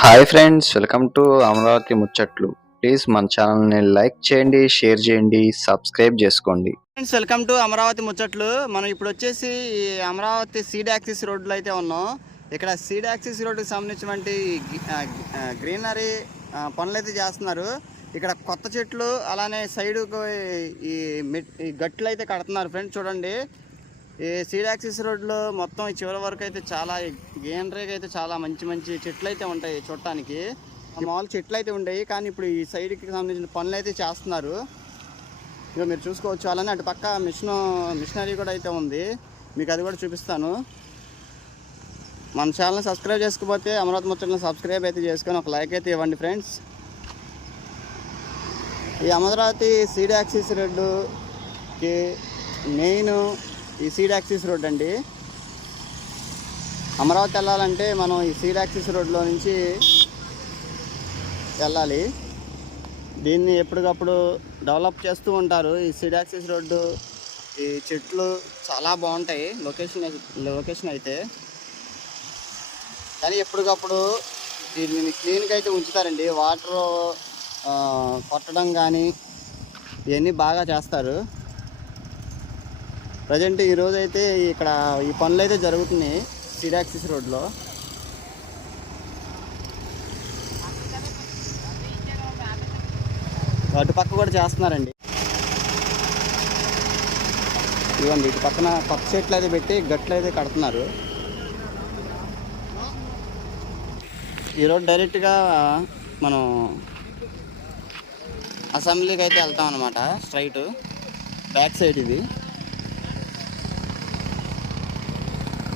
Hi friends, welcome to Amaravati ముచ్చట్లు. Please మన ఛానల్ని లైక్ చేయండి, షేర్ చేయండి, సబ్స్క్రైబ్ చేసుకోండి. ఫ్రెండ్స్, వెల్కమ్ టు అమరావతి ముచ్చట్లు. మనం ఇప్పుడు వచ్చేసి ఈ అమరావతి సీడ్ యాక్సిస్ రోడ్లో అయితే ఉన్నాం. ఇక్కడ సీడ్ యాక్సిస్ రోడ్డుకి సంబంధించినటువంటి గ్రీనరీ పనులు అయితే చేస్తున్నారు. ఇక్కడ కొత్త చెట్లు అలానే సైడుకు ఈ గట్లు అయితే కడుతున్నారు. ఫ్రెండ్స్ చూడండి, ఈ సీడ్ యాక్సిస్ రోడ్లో మొత్తం ఈ చివరి వరకు అయితే చాలా గ్రీనరీగా అయితే చాలా మంచి మంచి చెట్లు అయితే ఉంటాయి. చూడటానికి మామూలు చెట్లు అయితే ఉండేవి, కానీ ఇప్పుడు ఈ సైడ్కి సంబంధించిన పనులు అయితే చేస్తున్నారు. ఇక మీరు చూసుకోవచ్చు. అలానే అటు పక్క మిషనరీ కూడా అయితే ఉంది, మీకు అది కూడా చూపిస్తాను. మన ఛానల్ని సబ్స్క్రైబ్ చేసుకోకపోతే అమరావతి ముచ్చట్లను సబ్స్క్రైబ్ అయితే చేసుకొని ఒక లైక్ అయితే ఇవ్వండి ఫ్రెండ్స్. ఈ అమరావతి సీడ్ యాక్సిస్ రోడ్డుకి మెయిన్ ఈ సీడ్ యాక్సిస్ రోడ్ అండి. అమరావతి వెళ్ళాలంటే మనం ఈ సీడ్ యాక్సిస్ రోడ్లో నుంచి వెళ్ళాలి. దీన్ని ఎప్పటికప్పుడు డెవలప్ చేస్తూ ఉంటారు. ఈ సీడ్ యాక్సిస్ రోడ్డు, ఈ చెట్లు చాలా బాగుంటాయి. లొకేషన్ అయితే కానీ ఎప్పటికప్పుడు దీన్ని క్లీన్గా అయితే ఉంచుతారండి. వాటర్ కొట్టడం కానీ ఇవన్నీ బాగా చేస్తారు. ప్రజెంట్ ఈరోజు అయితే ఇక్కడ ఈ పనులు అయితే జరుగుతున్నాయి సీడ్ యాక్సిస్ రోడ్లో. అటు పక్క కూడా చేస్తున్నారండి. ఇవ్వండి, ఇటు పక్కన కొత్త చెట్లు అయితే పెట్టి గట్లు అయితే కడుతున్నారు. ఈరోజు డైరెక్ట్గా మనం అసెంబ్లీకి అయితే వెళ్తాం అన్నమాట. స్ట్రైట్ బ్యాక్ సైడ్ ఇది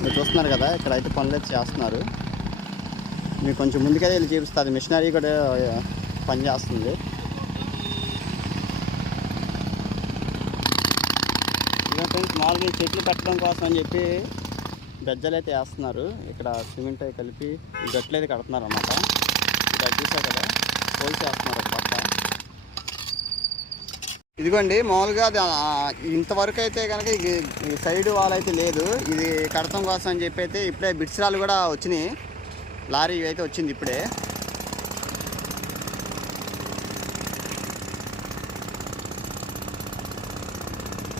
మీరు చూస్తున్నారు కదా. ఇక్కడ అయితే పనులు అయితే చేస్తున్నారు. మీకు కొంచెం ముందుకైతే వెళ్ళి చూపిస్తుంది. మిషనరీ కూడా పని చేస్తుంది. ఇలా ఫ్రెండ్స్, మామూలుగా ఈ చెట్లు పెట్టడం కోసం అని చెప్పి గజ్జలు అయితే వేస్తున్నారు. ఇక్కడ సిమెంట్ అయితే కలిపి ఈ గట్లు అయితే కడుతున్నారు అన్నమాట. ఇక్కడ చూసారు కదా, పోల్స్ వేస్తున్నారు ఒక పక్క. ఇదిగోండి, మామూలుగా ఇంతవరకు అయితే కనుక ఈ సైడ్ వాల్ అయితే లేదు. ఇది కడతం కోసం అని చెప్పి అయితే ఇప్పుడే బిడ్స్రాలు కూడా వచ్చినాయి. లారీ అయితే వచ్చింది ఇప్పుడే.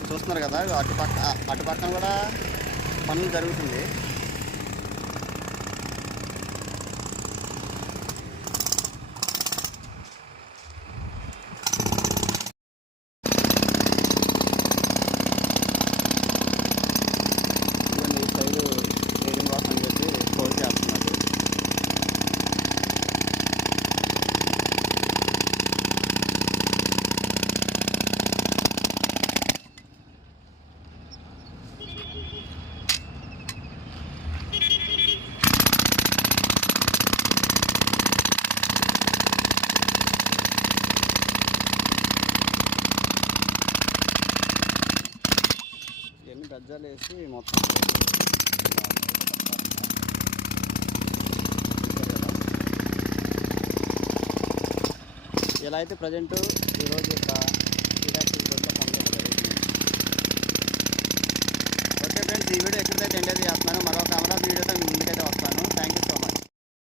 చూస్తున్నారు కదా, అటు పక్కన కూడా పనులు జరుగుతుంది. గజ్జాలు వేసి మొత్తం ఇలా అయితే ప్రజెంట్ ఈరోజు ఇక్కడ సీడ్ యాక్సిస్ రోడ్లో పనులు జరుగుతుంది. ఓకే ఫ్రెండ్స్, ఈ వీడియో ఎక్కడికైతే ఎండ్ అయితే చేస్తున్నాను. మరొక అమరావతి వీడియోతో మీ ముందుకైతే